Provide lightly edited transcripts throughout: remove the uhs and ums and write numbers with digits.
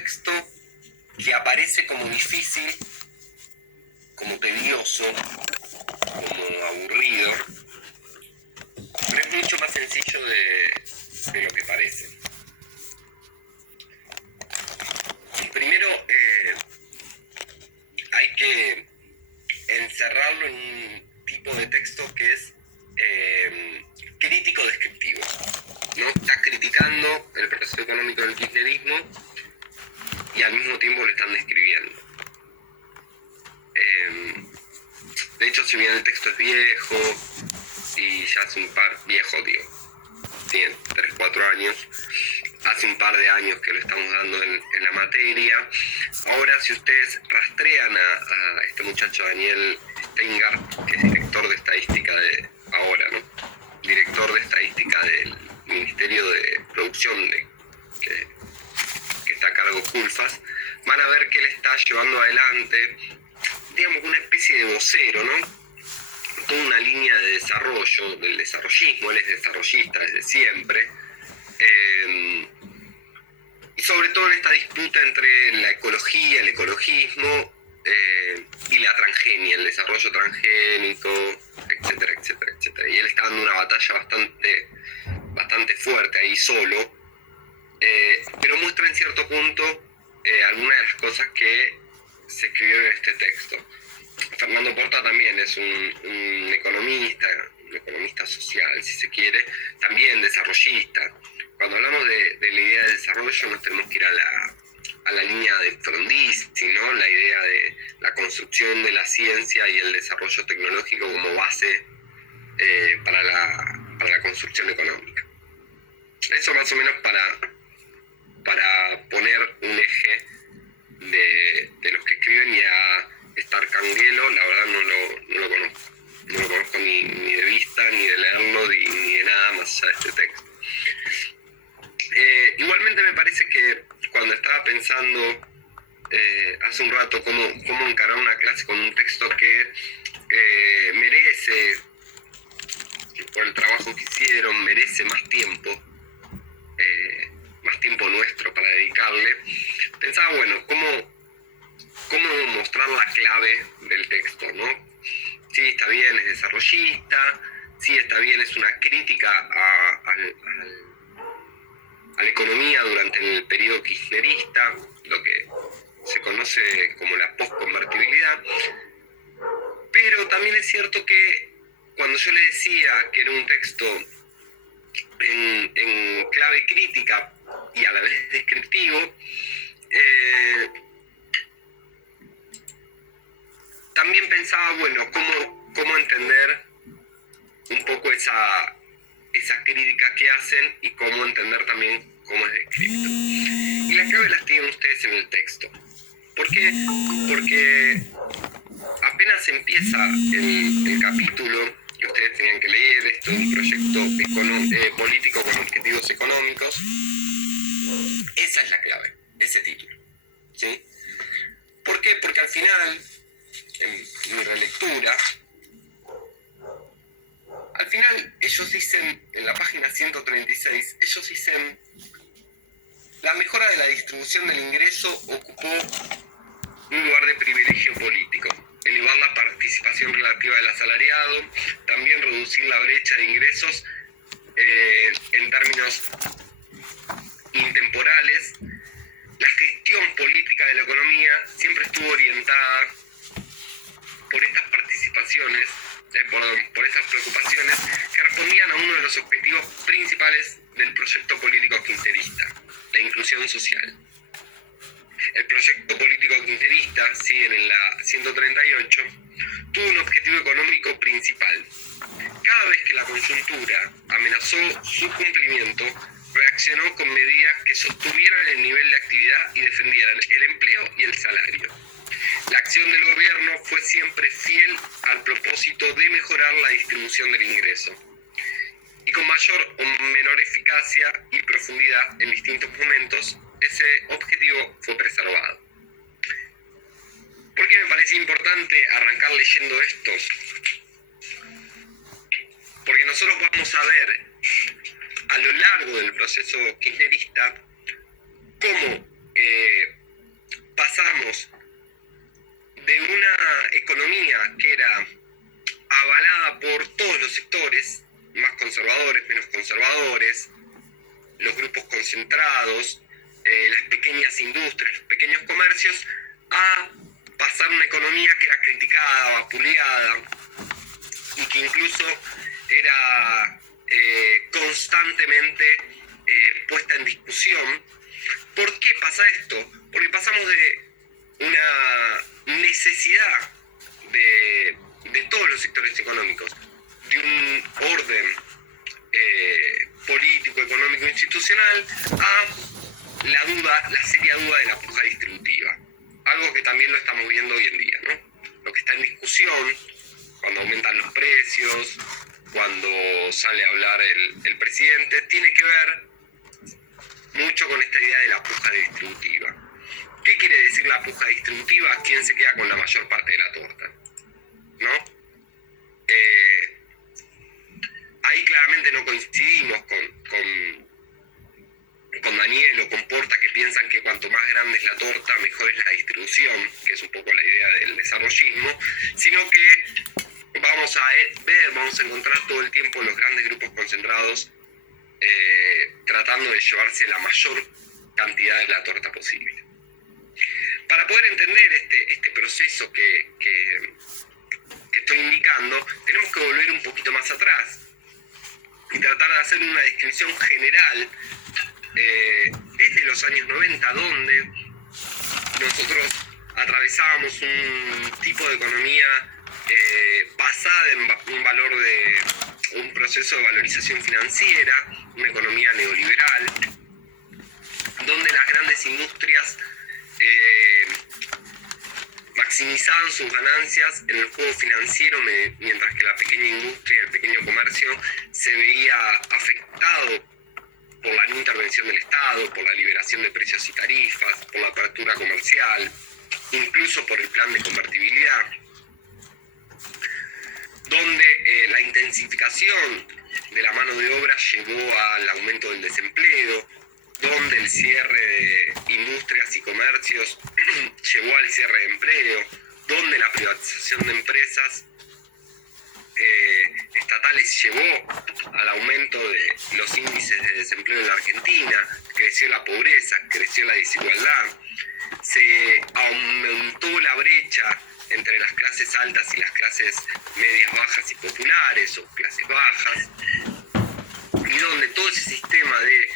texto que aparece como difícil, como tedioso, como aburrido, pero es mucho más sencillo de lo que parece. Primero, hay que encerrarlo en un tipo de texto que es crítico descriptivo. ¿No? Está criticando el proceso económico del kirchnerismo y al mismo tiempo lo están describiendo. De hecho, si bien el texto es viejo y ya hace tiene 3, 4 años, hace un par de años que lo estamos dando en la materia. Ahora, si ustedes rastrean a este muchacho Daniel Steingart, que es director de estadística director de estadística del Ministerio de Producción que está a cargo Culfas, van a ver que él está llevando adelante, digamos, una especie de vocero, ¿no? Toda una línea de desarrollo, del desarrollismo. Él es desarrollista desde siempre, y sobre todo en esta disputa entre la ecología, el ecologismo y la transgenia, el desarrollo transgénico, etcétera, etcétera, etcétera. Y él está dando una batalla bastante fuerte ahí solo, pero muestra en cierto punto algunas de las cosas que se escribieron en este texto. Fernando Porta también es un economista social, si se quiere, también desarrollista. Cuando hablamos de la idea de desarrollo nos tenemos que ir a la línea de Frondizi, ¿no? La idea de la construcción de la ciencia y el desarrollo tecnológico como base para la construcción económica. Eso más o menos para poner un eje de los que escriben. Y a Stark-Angelo, la verdad no lo conozco. No lo conozco ni de vista, ni de leerlo, ni de nada más allá de este texto. Igualmente me parece que cuando estaba pensando hace un rato cómo encarar una clase con un texto que merece, por el trabajo que hicieron, merece más tiempo nuestro para dedicarle, pensaba, bueno, cómo mostrar la clave del texto, ¿no? Sí, está bien, es desarrollista, sí, está bien, es una crítica a la economía durante el periodo kirchnerista, lo que se conoce como la postconvertibilidad, pero también es cierto que cuando yo le decía que era un texto en clave crítica y a la vez descriptivo, también pensaba, bueno, cómo entender un poco esa crítica que hacen y cómo entender también cómo es descrito. Y las claves las tienen ustedes en el texto. ¿Por qué? Porque apenas empieza el capítulo que ustedes tenían que leer, esto es un proyecto político con objetivos económicos, esa es la clave, ese título, ¿sí? ¿Por qué? Porque al final, en mi relectura, al final ellos dicen, en la página 136, ellos dicen: la mejora de la distribución del ingreso ocupó un lugar de privilegio político. Elevar la participación relativa del asalariado, también reducir la brecha de ingresos en términos intemporales. La gestión política de la economía siempre estuvo orientada por estas participaciones, por estas preocupaciones que respondían a uno de los objetivos principales del proyecto político kirchnerista, la inclusión social. El proyecto político kirchnerista, siguen en la 138, tuvo un objetivo económico principal. Cada vez que la coyuntura amenazó su cumplimiento, reaccionó con medidas que sostuvieran el nivel de actividad y defendieran el empleo y el salario. La acción del gobierno fue siempre fiel al propósito de mejorar la distribución del ingreso, y con mayor o menor eficacia y profundidad en distintos momentos, ese objetivo fue preservado. ¿Por qué me parecía importante arrancar leyendo esto? Porque nosotros vamos a ver a lo largo del proceso kirchnerista cómo concentrados, las pequeñas industrias, los pequeños comercios, a pasar una economía que era criticada, vapuleada, y que incluso era constantemente puesta en discusión. ¿Por qué pasa esto? Porque pasamos de una necesidad de todos los sectores económicos, de un orden político, económico, institucional, a la seria duda de la puja distributiva. Algo que también lo estamos viendo hoy en día, ¿no? Lo que está en discusión, cuando aumentan los precios, cuando sale a hablar el presidente, tiene que ver mucho con esta idea de la puja distributiva. ¿Qué quiere decir la puja distributiva? ¿Quién se queda con la mayor parte de la torta? ¿No? Ahí claramente no coincidimos con Daniel o con Porta, que piensan que cuanto más grande es la torta, mejor es la distribución, que es un poco la idea del desarrollismo, sino que vamos a encontrar todo el tiempo los grandes grupos concentrados tratando de llevarse la mayor cantidad de la torta posible. Para poder entender este proceso que estoy indicando, tenemos que volver un poquito más atrás y tratar de hacer una descripción general desde los años 90, donde nosotros atravesábamos un tipo de economía basada en un valor de un proceso de valorización financiera, una economía neoliberal, donde las grandes industrias maximizaban sus ganancias en el juego financiero, mientras que la pequeña industria y el pequeño comercio se veía afectado por la no intervención del Estado, por la liberación de precios y tarifas, por la apertura comercial, incluso por el plan de convertibilidad, donde la intensificación de la mano de obra llevó al aumento del desempleo, donde el cierre de industrias y comercios llevó al cierre de empleo, donde la privatización de empresas estatales llevó al aumento de los índices de desempleo en la Argentina, creció la pobreza, creció la desigualdad, se aumentó la brecha entre las clases altas y las clases medias bajas y populares o clases bajas, y donde todo ese sistema de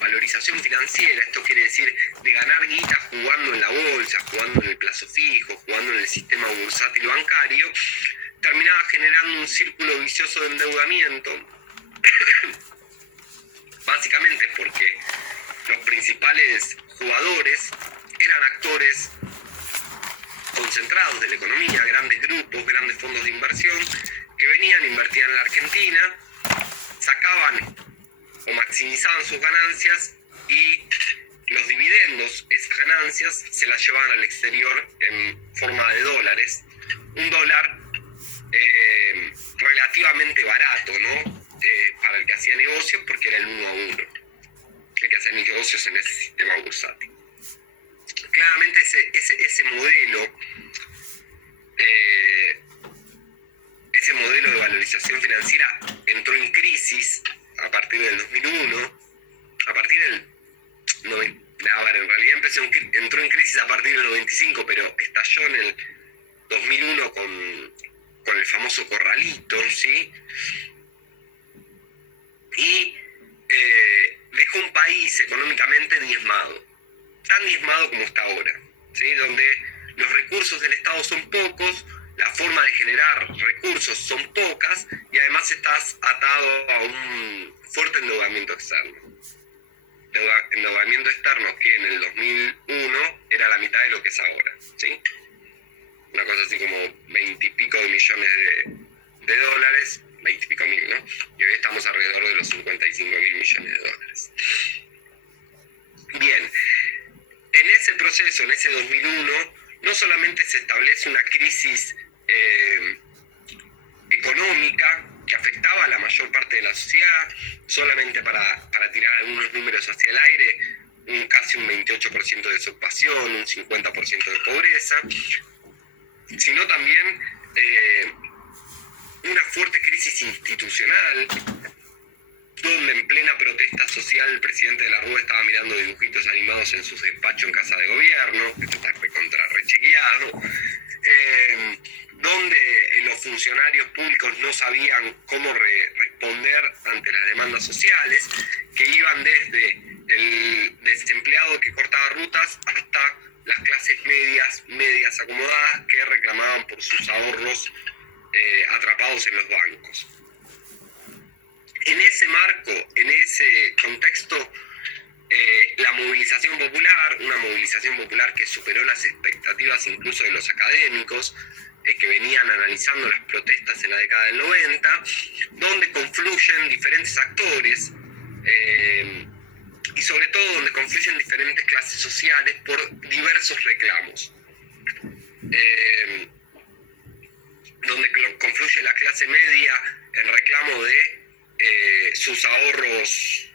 valorización financiera, esto quiere decir de ganar guita jugando en la bolsa, jugando en el plazo fijo, jugando en el sistema bursátil bancario, terminaba generando un círculo vicioso de endeudamiento, básicamente porque los principales jugadores eran actores concentrados de la economía, grandes grupos, grandes fondos de inversión, que venían, invertían en la Argentina, sacaban o maximizaban sus ganancias y los dividendos, esas ganancias, se las llevaban al exterior en forma de dólares. Un dólar relativamente barato, ¿no? Para el que hacía negocios, porque era el 1 a 1, el que hacía negocios en ese sistema bursátil. Claramente ese modelo de valorización financiera entró en crisis a partir del 2001, en realidad entró en crisis a partir del 95, pero estalló en el 2001 con el famoso corralito, ¿sí? Y dejó un país económicamente diezmado, tan diezmado como está ahora, ¿sí? Donde los recursos del Estado son pocos, la forma de generar recursos son pocas, y además estás atado a un fuerte endeudamiento externo. Endeudamiento externo que en el 2001 era la mitad de lo que es ahora, ¿sí? Una cosa así como 20 y pico de millones de dólares, 20 y pico mil, ¿no? Y hoy estamos alrededor de los 55 mil millones de dólares. Bien, en ese proceso, en ese 2001, no solamente se establece una crisis económica que afectaba a la mayor parte de la sociedad, solamente para tirar algunos números hacia el aire, casi un 28% de desocupación, un 50% de pobreza, sino también una fuerte crisis institucional donde en plena protesta social el presidente de la Rúa estaba mirando dibujitos animados en su despacho en casa de gobierno, esto está recontra rechequeado, donde los funcionarios públicos no sabían cómo responder ante las demandas sociales, que iban desde el desempleado que cortaba rutas hasta las clases medias acomodadas que reclamaban por sus ahorros atrapados en los bancos. En ese marco, en ese contexto, la movilización popular, una movilización popular que superó las expectativas incluso de los académicos, que venían analizando las protestas en la década del 90, donde confluyen diferentes actores, y sobre todo donde confluyen diferentes clases sociales por diversos reclamos. Donde confluye la clase media en reclamo de sus ahorros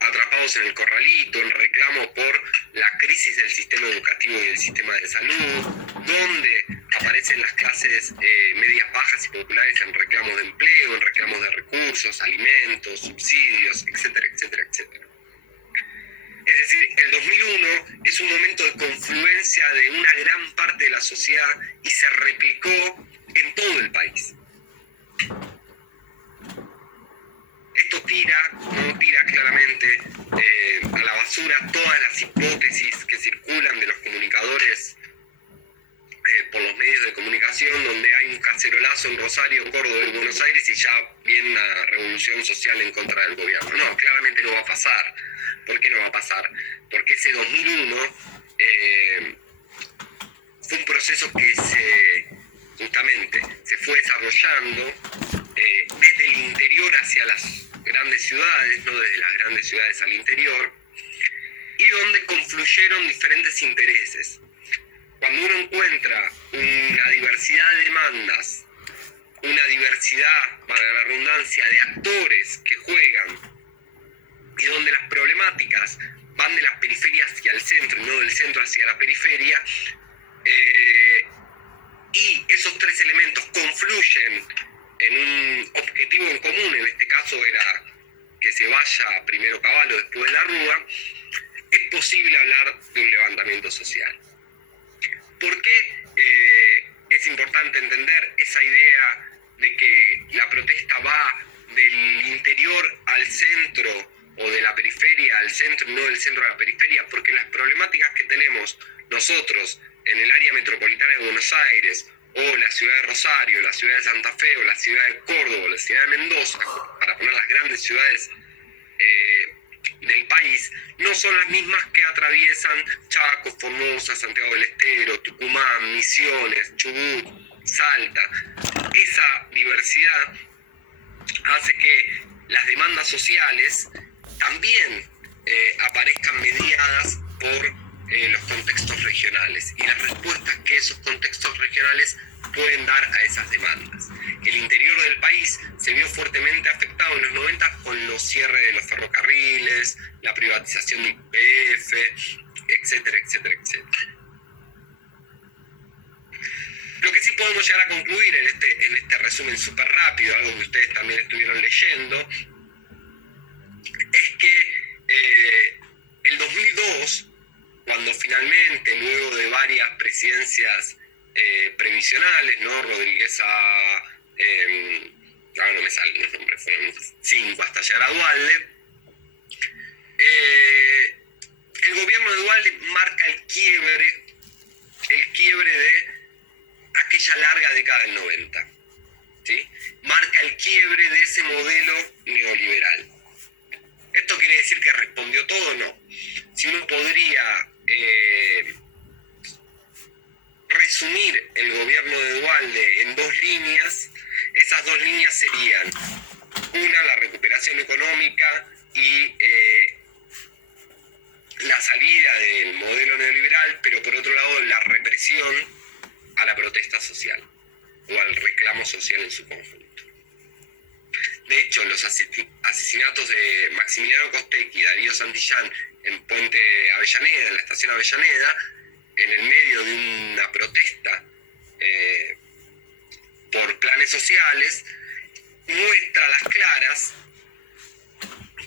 atrapados en el corralito, en reclamo por la crisis del sistema educativo y del sistema de salud, donde aparecen las clases medias bajas y populares en reclamos de empleo, en reclamos de recursos, alimentos, subsidios, etcétera, etcétera, etcétera. Es decir, el 2001 es un momento de confluencia de una gran parte de la sociedad y se replicó en todo el país. Esto tira claramente a la basura todas las hipótesis que circulan de los comunicadores por los medios de comunicación, donde hay un cacerolazo en Rosario, Córdoba y Buenos Aires y ya viene una revolución social en contra del gobierno. No, claramente no va a pasar. ¿Por qué no va a pasar? Porque ese 2001 fue un proceso que justamente se fue desarrollando desde el interior hacia las grandes ciudades, no desde las grandes ciudades al interior, y donde confluyeron diferentes intereses. Cuando uno encuentra una diversidad de demandas, una diversidad, para la redundancia, de actores que juegan, y donde las problemáticas van de las periferias hacia el centro y no del centro hacia la periferia, y esos tres elementos confluyen en un objetivo en común, en este caso era que se vaya primero Cavallo, después de la Rúa, es posible hablar de un levantamiento social. ¿Por qué es importante entender esa idea de que la protesta va del interior al centro o de la periferia al centro y no del centro a la periferia? Porque las problemáticas que tenemos nosotros en el área metropolitana de Buenos Aires, o la ciudad de Rosario, la ciudad de Santa Fe, o la ciudad de Córdoba, o la ciudad de Mendoza, para poner las grandes ciudades del país, no son las mismas que atraviesan Chaco, Formosa, Santiago del Estero, Tucumán, Misiones, Chubut, Salta. Esa diversidad hace que las demandas sociales también aparezcan mediadas por los contextos regionales y las respuestas que esos contextos regionales pueden dar a esas demandas. El interior del país se vio fuertemente afectado en los 90 con los cierres de los ferrocarriles, la privatización de YPF, etcétera, etcétera, etcétera. Lo que sí podemos llegar a concluir en este resumen súper rápido, algo que ustedes también estuvieron leyendo, es que el 2002, cuando finalmente, luego de varias presidencias previsionales, ¿no? Rodríguez ahora no me salen los nombres, fueron 5 hasta llegar a Duhalde, el gobierno de Duhalde marca el quiebre de aquella larga década del 90, ¿sí? Marca el quiebre de ese modelo neoliberal. ¿Esto quiere decir que respondió todo? No. Si uno podría resumir el gobierno de Duhalde en 2 líneas, esas 2 líneas serían: una, la recuperación económica y la salida del modelo neoliberal, pero por otro lado la represión a la protesta social o al reclamo social en su conjunto. De hecho, los asesinatos de Maximiliano Costecchi y Darío Santillán en Puente Avellaneda, en la estación Avellaneda, en el medio de una protesta por planes sociales, muestra a las claras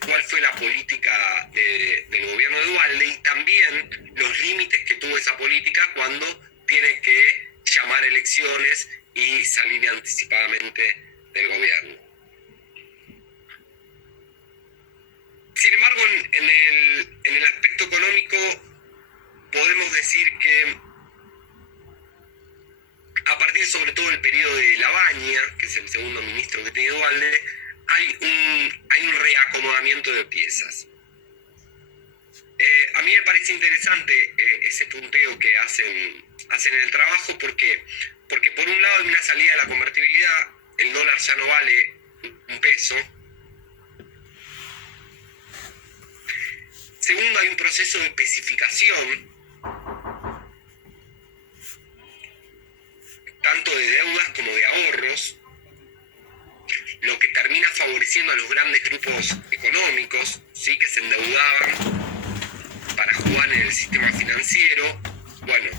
cuál fue la política del gobierno de Duhalde y también los límites que tuvo esa política cuando tiene que llamar elecciones y salir anticipadamente del gobierno. Sin embargo, en el aspecto económico podemos decir que a partir sobre todo del periodo de Labaña, que es el segundo ministro que tiene Duhalde, hay un reacomodamiento de piezas. A mí me parece interesante ese punteo que hacen en el trabajo porque por un lado hay una salida de la convertibilidad, el dólar ya no vale un peso. Segundo, hay un proceso de especificación, tanto de deudas como de ahorros, lo que termina favoreciendo a los grandes grupos económicos, ¿sí?, que se endeudaban para jugar en el sistema financiero. Bueno,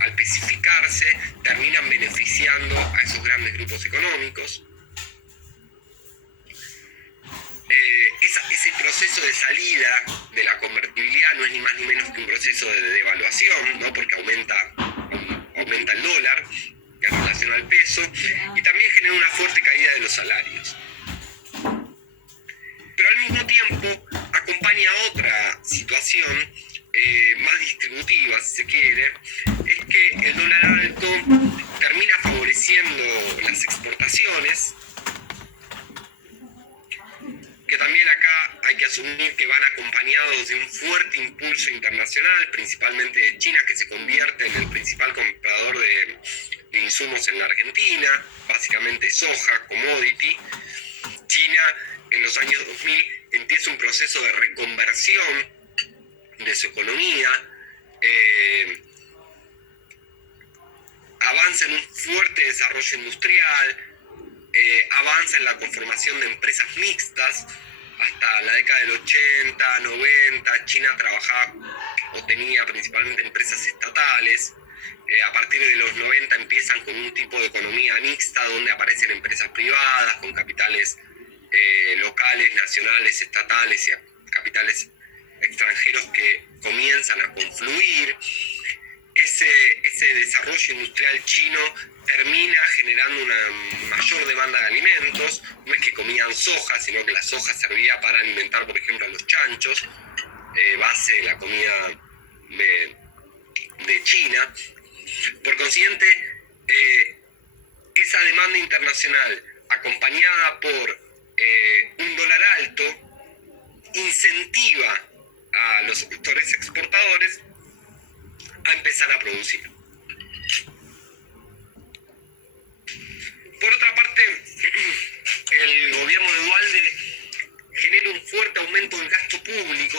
al especificarse, terminan beneficiando a esos grandes grupos económicos. Ese proceso de salida de la convertibilidad no es ni más ni menos que un proceso de devaluación, ¿no?, porque aumenta el dólar en relación al peso y también genera una fuerte caída de los salarios. Pero al mismo tiempo acompaña otra situación más distributiva, si se quiere, es que el dólar alto termina favoreciendo las exportaciones, que también acá hay que asumir que van acompañados de un fuerte impulso internacional, principalmente de China, que se convierte en el principal comprador de insumos en la Argentina, básicamente soja, commodity. China en los años 2000 empieza un proceso de reconversión de su economía, avanza en un fuerte desarrollo industrial, avanza en la conformación de empresas mixtas. Hasta la década del 80, 90, China trabajaba o tenía principalmente empresas estatales. A partir de los 90 empiezan con un tipo de economía mixta donde aparecen empresas privadas con capitales locales, nacionales, estatales y capitales extranjeros que comienzan a confluir. Ese desarrollo industrial chino termina generando una mayor demanda de alimentos. No es que comían soja, sino que la soja servía para alimentar, por ejemplo, a los chanchos, base de la comida de China. Por consiguiente, esa demanda internacional, acompañada por un dólar alto, incentiva a los sectores exportadores a empezar a producir. Por otra parte, el gobierno de Duhalde genera un fuerte aumento del gasto público.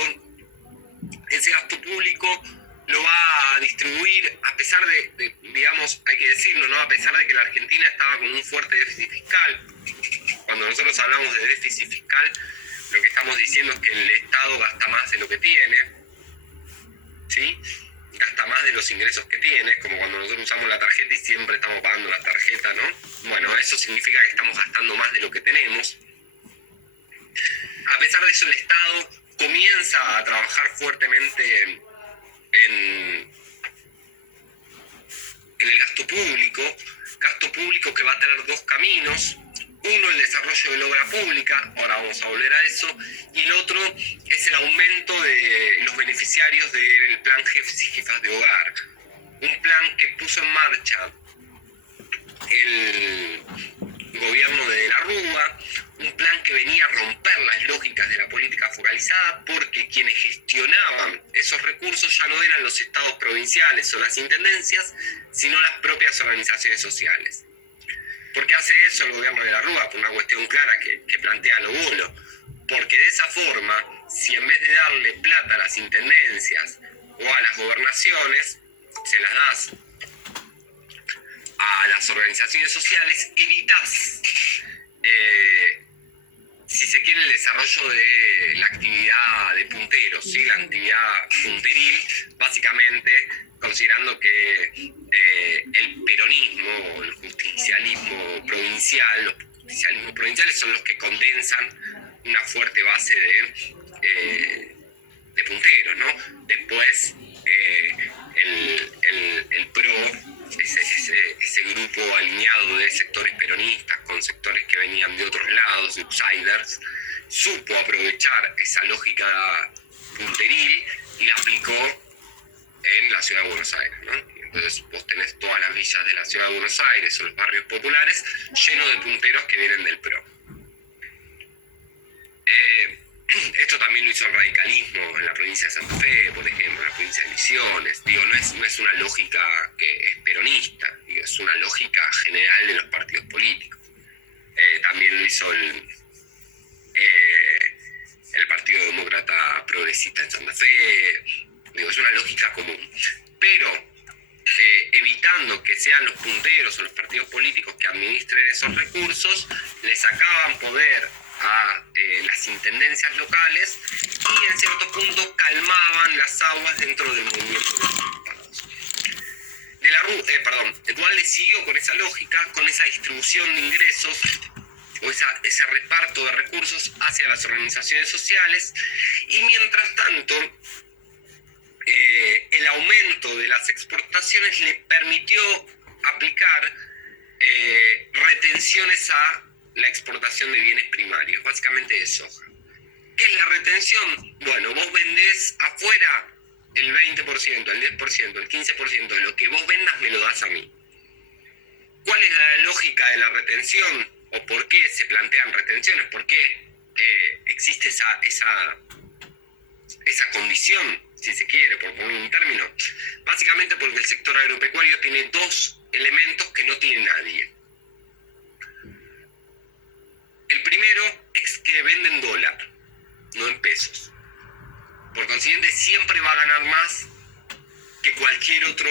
Ese gasto público lo va a distribuir, a pesar de digamos, hay que decirlo, ¿no?, a pesar de que la Argentina estaba con un fuerte déficit fiscal. Cuando nosotros hablamos de déficit fiscal, lo que estamos diciendo es que el Estado gasta más de lo que tiene, ¿sí?, gasta más de los ingresos que tiene, como cuando nosotros usamos la tarjeta y siempre estamos pagando la tarjeta, ¿no? Bueno, eso significa que estamos gastando más de lo que tenemos. A pesar de eso, el Estado comienza a trabajar fuertemente en el gasto público que va a tener dos caminos. Uno, el desarrollo de la obra pública, ahora vamos a volver a eso, y el otro es el aumento de los beneficiarios del plan Jefes y Jefas de Hogar, un plan que puso en marcha el gobierno de la Rúa, un plan que venía a romper las lógicas de la política focalizada, porque quienes gestionaban esos recursos ya no eran los estados provinciales o las intendencias, sino las propias organizaciones sociales. ¿Por qué hace eso el gobierno de la Rúa? Por una cuestión clara que plantea Lo Bolo. Porque de esa forma, si en vez de darle plata a las intendencias o a las gobernaciones, se las das a las organizaciones sociales, evitas, si se quiere, el desarrollo de la actividad de punteros, ¿sí?, la actividad punteril, básicamente considerando que el peronismo, el justicialismo provincial, los justicialismo provinciales son los que condensan una fuerte base de punteros, ¿no? Después el PRO, ese grupo alineado de sectores peronistas con sectores que venían de otros lados, outsiders, supo aprovechar esa lógica punteril y la aplicó en la ciudad de Buenos Aires, ¿no? Entonces vos tenés todas las villas de la ciudad de Buenos Aires o los barrios populares llenos de punteros que vienen del PRO. Esto también lo hizo el radicalismo en la provincia de Santa Fe, por ejemplo, en la provincia de Misiones. Digo, no es una lógica que es peronista, digo, es una lógica general de los partidos políticos. También lo hizo el Partido Demócrata Progresista en Santa Fe. Digo, es una lógica común. Pero evitando que sean los punteros o los partidos políticos que administren esos recursos, le sacaban poder a las intendencias locales y en cierto punto calmaban las aguas dentro del movimiento de los ocupados. Duhalde siguió con esa lógica, con esa distribución de ingresos o ese reparto de recursos hacia las organizaciones sociales, y mientras tanto el aumento de las exportaciones le permitió aplicar retenciones a la exportación de bienes primarios, básicamente de soja. ¿Qué es la retención? Bueno, vos vendés afuera el 20%, el 10%, el 15% de lo que vos vendas me lo das a mí. ¿Cuál es la lógica de la retención? ¿O por qué se plantean retenciones? ¿Por qué existe esa condición, si se quiere, por poner un término? Básicamente porque el sector agropecuario tiene dos elementos que no tiene nadie. El primero es que venden dólar, no en pesos. Por consiguiente, siempre va a ganar más que cualquier otro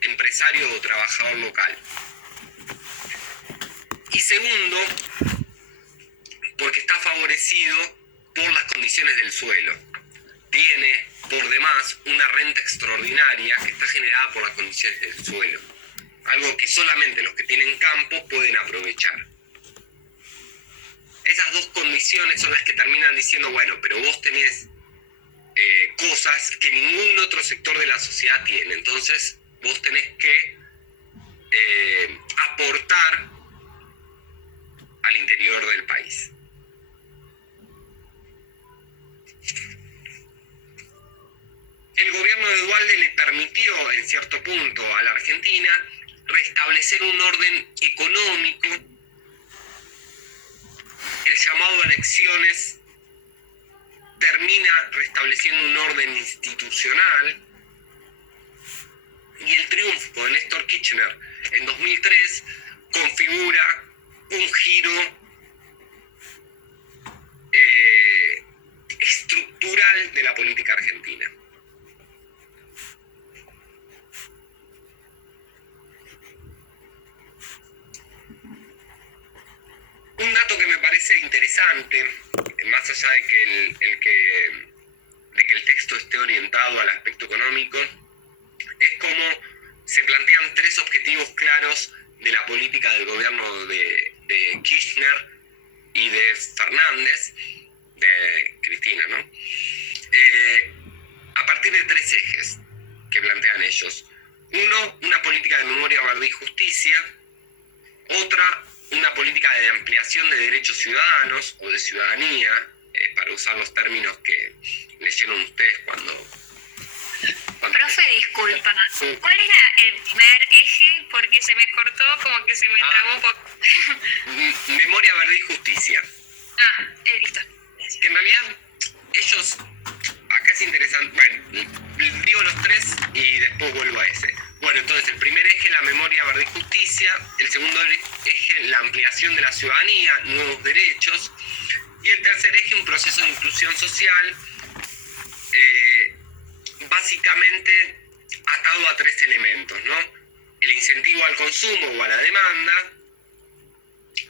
empresario o trabajador local. Y segundo, porque está favorecido por las condiciones del suelo. Tiene, por demás, una renta extraordinaria que está generada por las condiciones del suelo. Algo que solamente los que tienen campo pueden aprovechar. Esas dos condiciones son las que terminan diciendo, bueno, pero vos tenés cosas que ningún otro sector de la sociedad tiene. Entonces, vos tenés que aportar al interior del país. El gobierno de Duhalde le permitió, en cierto punto, a la Argentina restablecer un orden económico. El llamado a elecciones termina restableciendo un orden institucional, y el triunfo de Néstor Kirchner en 2003 configura un giro estructural de la política argentina. Un dato que me parece interesante, más allá de que el texto esté orientado al aspecto económico, es cómo se plantean tres objetivos claros de la política del gobierno de Kirchner y de Fernández, de Cristina, ¿no? A partir de tres ejes que plantean ellos. Uno, una política de memoria, verdad y justicia. Otra, una política de ampliación de derechos ciudadanos o de ciudadanía, para usar los términos que leyeron ustedes cuando... Profe, disculpa, ¿cuál era el primer eje? Porque se me cortó, como que se me trabó un poco. Memoria, verdad y justicia. Listo. Que en realidad ellos, acá es interesante, bueno, digo los tres y después vuelvo a ese. Bueno, entonces el primer eje, la memoria, verdad y justicia. El segundo eje, la ampliación de la ciudadanía, nuevos derechos. Y el tercer eje, un proceso de inclusión social, básicamente atado a tres elementos, ¿no? El incentivo al consumo o a la demanda,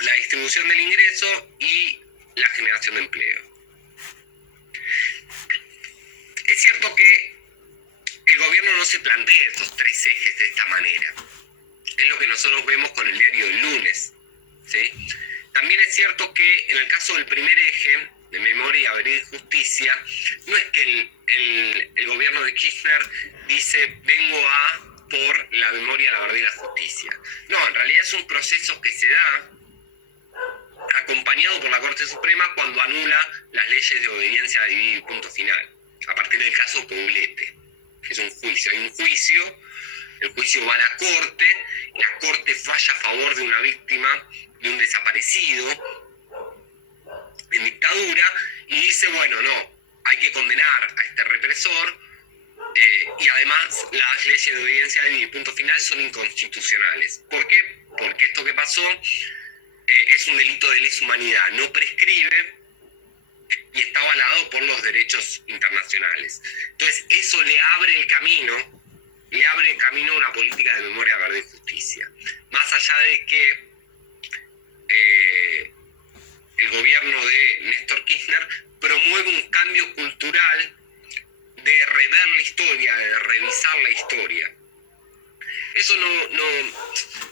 la distribución del ingreso y la generación de empleo. Es cierto que el gobierno no se plantea estos tres ejes de esta manera. Es lo que nosotros vemos con el diario del lunes, ¿sí? también es cierto que en el caso del primer eje, de memoria, verdad y justicia, no es que el gobierno de Kirchner dice vengo a por la memoria, la verdad y la justicia. No, en realidad es un proceso que se da acompañado por la Corte Suprema cuando anula las leyes de obediencia dividida y punto final, a partir del caso Poblete, que es un juicio. Hay un juicio, el juicio va a la Corte falla a favor de una víctima, de un desaparecido en dictadura, y dice, bueno, no, hay que condenar a este represor, y además las leyes de obediencia dividida y punto final son inconstitucionales. ¿Por qué? Porque esto que pasó es un delito de lesa humanidad, no prescribe y está avalado por los derechos internacionales. Entonces eso le abre el camino a una política de memoria, verdad y justicia. Más allá de que el gobierno de Néstor Kirchner promueve un cambio cultural de rever la historia, de revisar la historia. Eso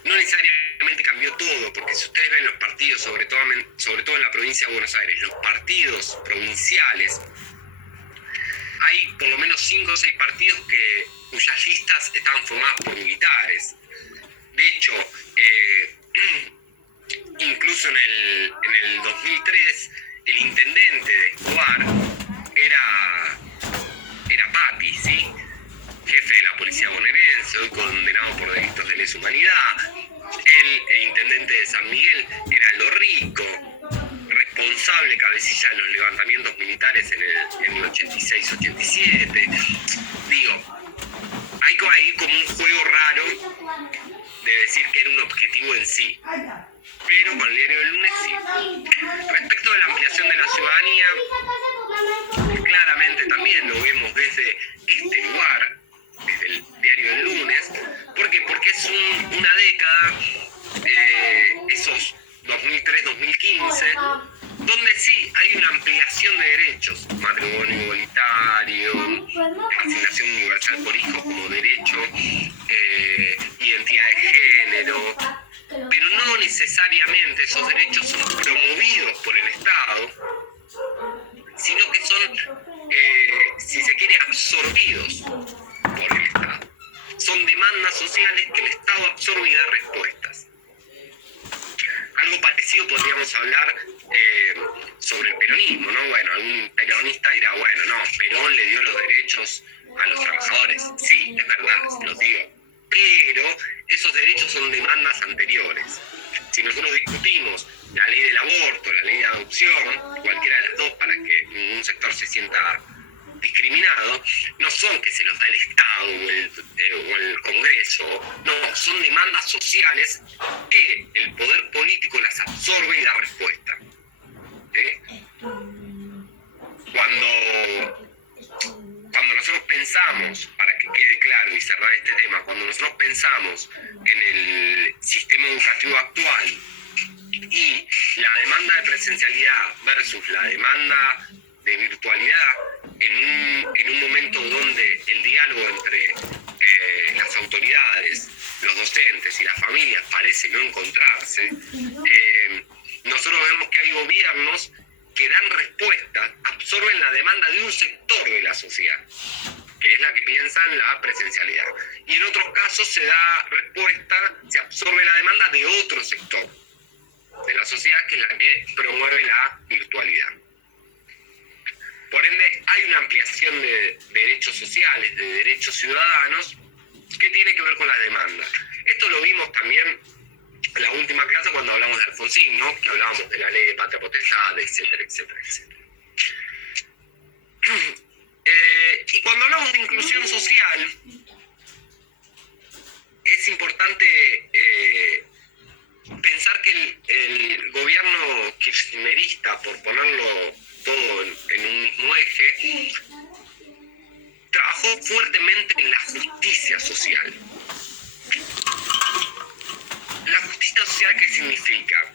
no necesariamente cambió todo, porque si ustedes ven los partidos, sobre todo en la provincia de Buenos Aires, los partidos provinciales, hay por lo menos 5 o 6 partidos cuyas listas estaban formadas por militares. De hecho, incluso en el 2003, el intendente de Escobar era Patti, ¿sí? Jefe de la policía bonaerense, hoy condenado por delitos de lesa humanidad. El intendente de San Miguel era Aldo Rico, responsable, cabecilla de los levantamientos militares en el 86-87. Digo, hay ahí como un juego raro de decir que era un objetivo en sí. Pero con el diario del lunes sí. Respecto de la ampliación de la ciudadanía, claramente también lo vemos desde este lugar, desde el diario del lunes. ¿Por qué? Porque es una década, esos 2003-2015, donde sí hay una ampliación de derechos, matrimonio igualitario, asignación universal por hijo como derecho, identidad de género, pero no necesariamente esos derechos son promovidos por el Estado, sino que son, si se quiere, absorbidos por el Estado. Son demandas sociales que el Estado absorbe y da respuestas. Algo parecido podríamos hablar sobre el peronismo, ¿no? Bueno, algún peronista dirá, bueno, no, Perón le dio los derechos a los trabajadores. Sí, es verdad, los digo. Pero esos derechos son demandas anteriores. Si nosotros discutimos la ley del aborto, la ley de adopción, cualquiera de las dos para que ningún sector se sienta discriminado, no son que se los da el Estado o el Congreso, no, son demandas sociales que el poder político las absorbe y da respuesta. Cuando nosotros pensamos, para que quede claro y cerrar este tema, cuando nosotros pensamos en el sistema educativo actual y la demanda de presencialidad versus la demanda de virtualidad, en un momento donde el diálogo entre las autoridades, los docentes y las familias parece no encontrarse, nosotros vemos que hay gobiernos que dan respuesta, absorben la demanda de un sector de la sociedad, que es la que piensa en la presencialidad. Y en otros casos se da respuesta, se absorbe la demanda de otro sector de la sociedad, que es la que promueve la virtualidad. Por ende, hay una ampliación de derechos sociales, de derechos ciudadanos, que tiene que ver con la demanda. Esto lo vimos también en la última clase cuando hablamos de Alfonsín, ¿no? Que hablábamos de la ley de patria potestad, etcétera, etcétera, etcétera. Y cuando hablamos de inclusión social, es importante pensar que el gobierno kirchnerista, por ponerlo todo en un mismo eje, trabajó fuertemente en la justicia social. La justicia social, ¿qué significa?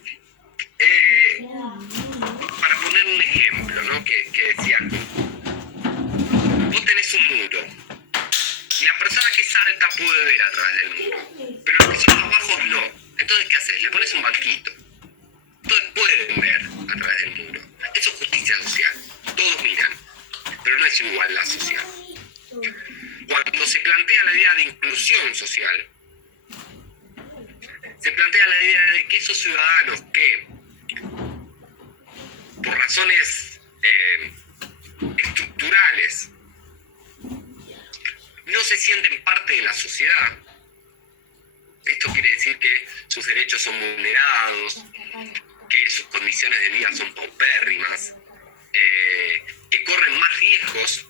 Para poner un ejemplo, ¿no? Que decía, vos tenés un muro y la persona que es alta puede ver a través del muro, pero los que son más bajos no. Entonces, ¿qué haces? Le pones un banquito. Entonces a través del muro. Eso es justicia social. Todos miran, pero no es igualdad social. Cuando se plantea la idea de inclusión social, se plantea la idea de que esos ciudadanos que, por razones estructurales, no se sienten parte de la sociedad, esto quiere decir que sus derechos son vulnerados, que sus condiciones de vida son paupérrimas, que corren más riesgos,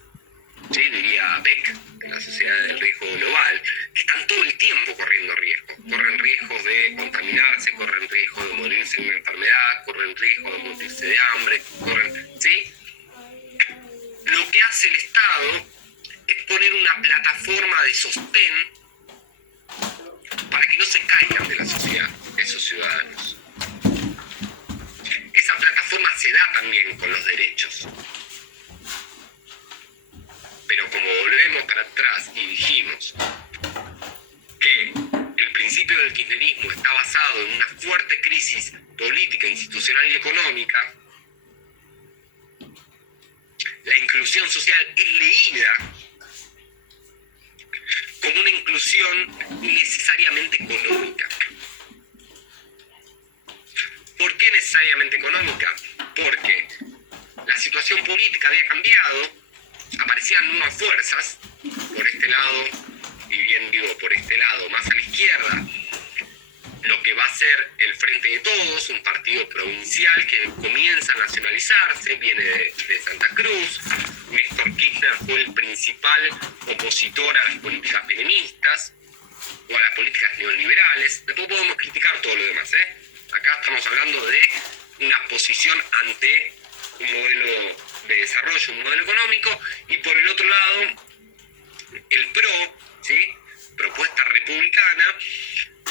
¿sí? Diría Beck, en la sociedad del riesgo global, que están todo el tiempo corriendo riesgos. Corren riesgos de contaminarse, corren riesgos de morirse de una enfermedad, corren riesgos de morirse de hambre, ¿sí? Lo que hace el Estado es poner una plataforma de sostén para que no se caigan de la sociedad esos ciudadanos. Esa plataforma se da también con los derechos. Pero como volvemos para atrás y dijimos que el principio del kirchnerismo está basado en una fuerte crisis política, institucional y económica, la inclusión social es leída como una inclusión necesariamente económica. ¿Por qué necesariamente económica? Porque la situación política había cambiado, aparecían nuevas fuerzas, por este lado, y bien digo, por este lado, más a la izquierda, lo que va a ser el Frente de Todos, un partido provincial que comienza a nacionalizarse, viene de Santa Cruz. Néstor Kirchner fue el principal opositor a las políticas menemistas o a las políticas neoliberales. Después podemos criticar todo lo demás, ¿eh? Acá estamos hablando de una posición ante un modelo de desarrollo, un modelo económico, y por el otro lado, el PRO, ¿sí? Propuesta republicana,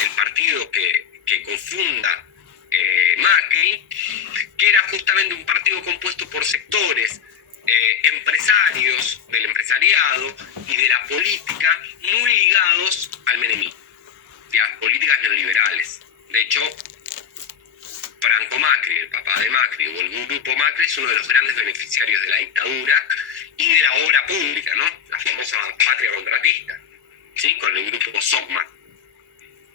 el partido que confunda Macri, que era justamente un partido compuesto por sectores empresarios, del empresariado y de la política, muy ligados al menemismo, y a las políticas neoliberales. De hecho, Franco Macri, el papá de Macri, o el grupo Macri, es uno de los grandes beneficiarios de la dictadura y de la obra pública, ¿no? La famosa patria contratista, ¿sí? Con el grupo SOCMA.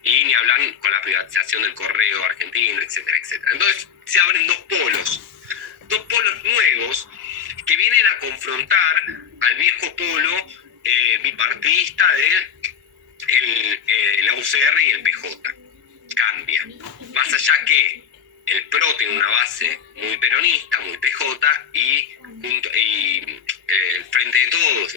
Y ni hablan con la privatización del correo argentino, etcétera, etcétera. Entonces se abren dos polos nuevos que vienen a confrontar al viejo polo bipartidista de la UCR y el PJ. Cambia. Más allá que el PRO tiene una base muy peronista, muy PJ, y